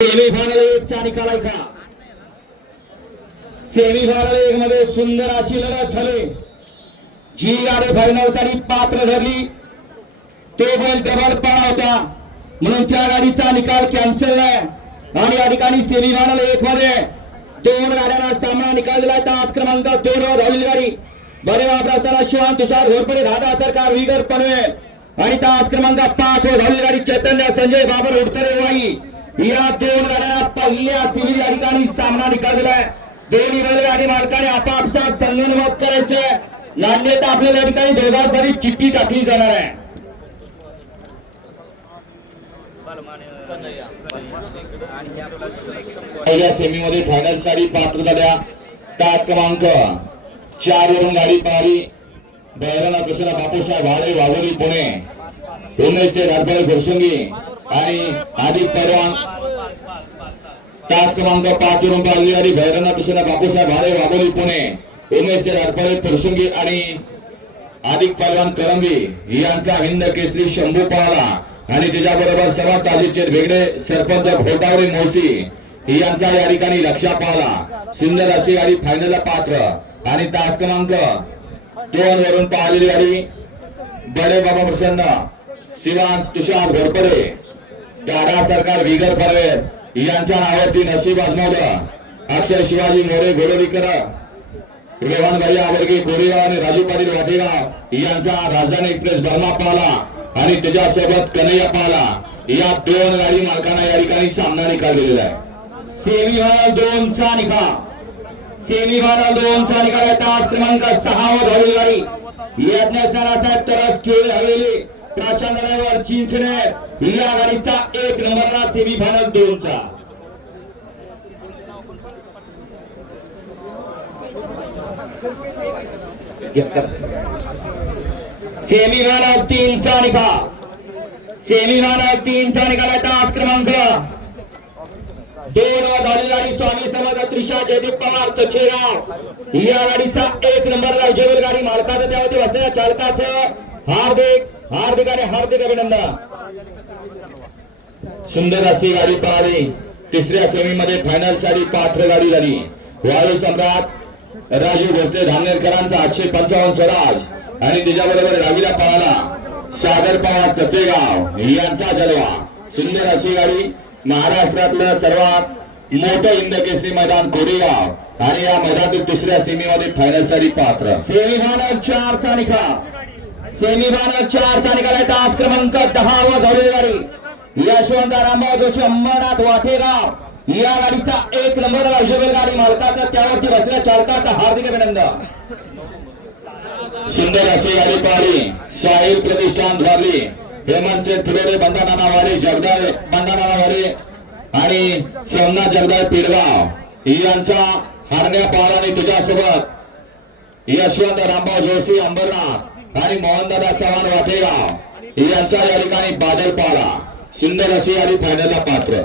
Semi final एक चा निकाल आहे का सेमी फायनल एक मध्ये सुंदर अशी लढत झाली. जी गाडी फायनलसाठी पात्र धरली तो बैल डबल पळा होता. म्हणून त्या गाडीचा निकाल कॅन्सल आहे आणि या ठिकाणी सेमी फायनल एक मध्ये दोन गाड्यांना सामना निकाल दिला तास क्रमांक दोन वर धावलेली गाडी. बरे वापरासाला शिवान तुषार घोरपडे राधा सरकार विगर पनवेल. आणि तास क्रमांक पाच वर धावलेली गाडी चैतन्य संजय बाबर उडतरे वाई. या दोन गाड्यांना पहिल्या सिव्हिल अधिकारी सामना निकाल दिलाय दोन्ही बैलगाडी मालकाने आपापसात संगणमत करायचे नांदेड आपल्याला ठिकाणी दोघांसाठी चिठ्ठी टाकली जाणार आहे. पहिल्या सेमीमध्ये फायनलसाठी पात्र झाल्या. तास क्रमांक चार वरून गाडी पळाली बैराना कृष्णा बापूसाहेब भाडे वाघोली पुणे. पुणेचे घरपळे घोरसंगी. आणि आदित परवान तास क्रमांक पाच वरून पळाली आणि भैरना कृष्णा बापूसाहेब भाडे वाघोली पुणे. उमेश घरपळे प्रसंगी आणि आदिक पहलवान करंबी यांचा हिंद केसरी शंभू पाहला आणि त्याच्याबरोबर सर्वात ताजीचे वेगळे सरपंच घोटावरी मोसी यांचा या ठिकाणी लक्षा पाहला सुंदर अशी गाडी फायनलला पात्र. आणि तास क्रमांक दोन वरून पाहिलेली गाडी बडे बाबा प्रसन्न शिवांश तुषार घोरपडे. दादा सरकार विगत पर्वे यांच्या आवडती नशीब आजमावलं. अक्षय शिवाजी मोरे घोडविकर रेवान भाई आवडगे कोरेगाव आणि राजू पाटील वाटेगाव यांचा राजधानी एक्सप्रेस बर्मा पाला आणि त्याच्यासोबत कन्हैया पाला. या दोन गाडी मालकांना या ठिकाणी सामना निकाल दिलेला आहे. सेमी फायनल दोन चा निकाल. सेमी फायनल दोन चा निकाल आहे. तास क्रमांक सहा वर झालेली गाडी. यज्ञेश्वरा साहेब तरच खेळ हवेली प्रशांत ड्रायव्हर चिंचणे या गाडीचा एक नंबरला सेमीफायनल दोनचा सेमीफायनल तीनचा सेमी फायनल तीन चा निकाल. सेमी फायनल निकाल तास क्रमांक. दोन वर झालेली गाडी स्वामी समर्थ त्रिशा जयदीप पवार चचेगाव या गाडीचा एक नंबरला विजयवीर गाडी मालकाचं त्यावरती बसलेल्या चालकाचं. हार्दिक हार्दिक आणि हार्दिक अभिनंदन. सुंदर अशी गाडी पळाली. तिसऱ्या सेमीमध्ये फायनलसाठी पात्र गाडी झाली. वाळू सम्राट राजीव भोसले धामनेरकरांचा आठशे पंचावन्न स्वराज आणि त्याच्याबरोबर रावीला पळाला. सागर पवार चचेगाव यांचा जलवा. सुंदर अशी गाडी महाराष्ट्रातलं सर्वात मोठं हिंद केसरी मैदान कोरेगाव आणि या मैदानातील दुसऱ्या सेमीमध्ये फायनलसाठी पात्र. सेमी फायनल चार निकाल. सेमी फायनल चार चा निकाल तास क्रमांक दहा व धावलेली गाडी यशवंत रामभाऊ जोशी अंबरनाथ वाटेगाव या गाडीचा एक नंबर विजयवेल गाडी मालकाचा त्यावरती बसलेल्या चालकाचा हार्दिक अभिनंदन. सुंदर अशी गाडी पाहिली. शाहीर प्रतिष्ठान द्वारली हेमंत थिरोडे बंडानाना वारे जगदाळ बंडानाना वारे आणि सोमनाथ जगदाळ पिडगाव. यांचा हरण्या पाल तुझ्यासोबत. यशवंत रामभाऊ जोशी अंबरनाथ. आणि मोहनदादा चव्हाण वाटेगाव यांचा या ठिकाणी बादल पाला सुंदर अशी आणि फायनलला पात्र.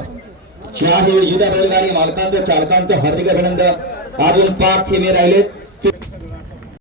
शिवाजी विजेता बैलगाडी मालकांचं चालकांचं हार्दिक अभिनंदन. अजून पाच सेमी राहिलेत.